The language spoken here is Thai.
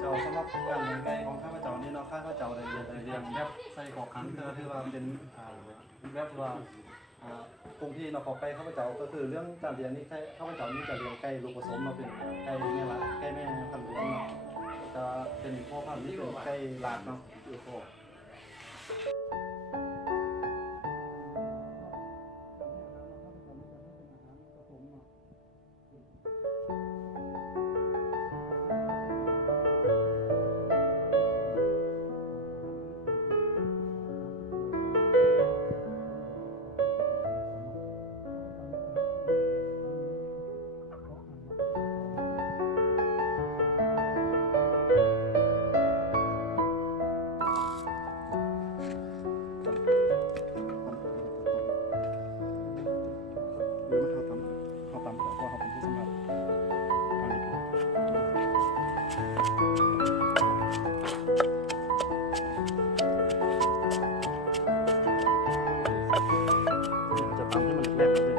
เจ้าสำหรับการเลี้ยงไก่ของข้าพเจ้านี่เนาะข้าพเจ้าได้เลี้ยงแบบใส่ขอขันก็คือว่าเป็นแบบว่าตรงที่เราขอไก่ข้าพเจ้าก็คือเรื่องการเลี้ยงนี่ข้าพเจ้านี่จะเลี้ยงไก่ลูกผสมมาเป็นไก่เนี่ยละไก่แม่พันธุ์ล้วนเนาะจะเป็นพ่อพันธุ์ที่เป็นไก่หลากเนาะหรือว่าเขาตำเพราะว่าเขาเป็นผู้สัมผัสอันนี้เราจะตำให้มันแหลกๆเลย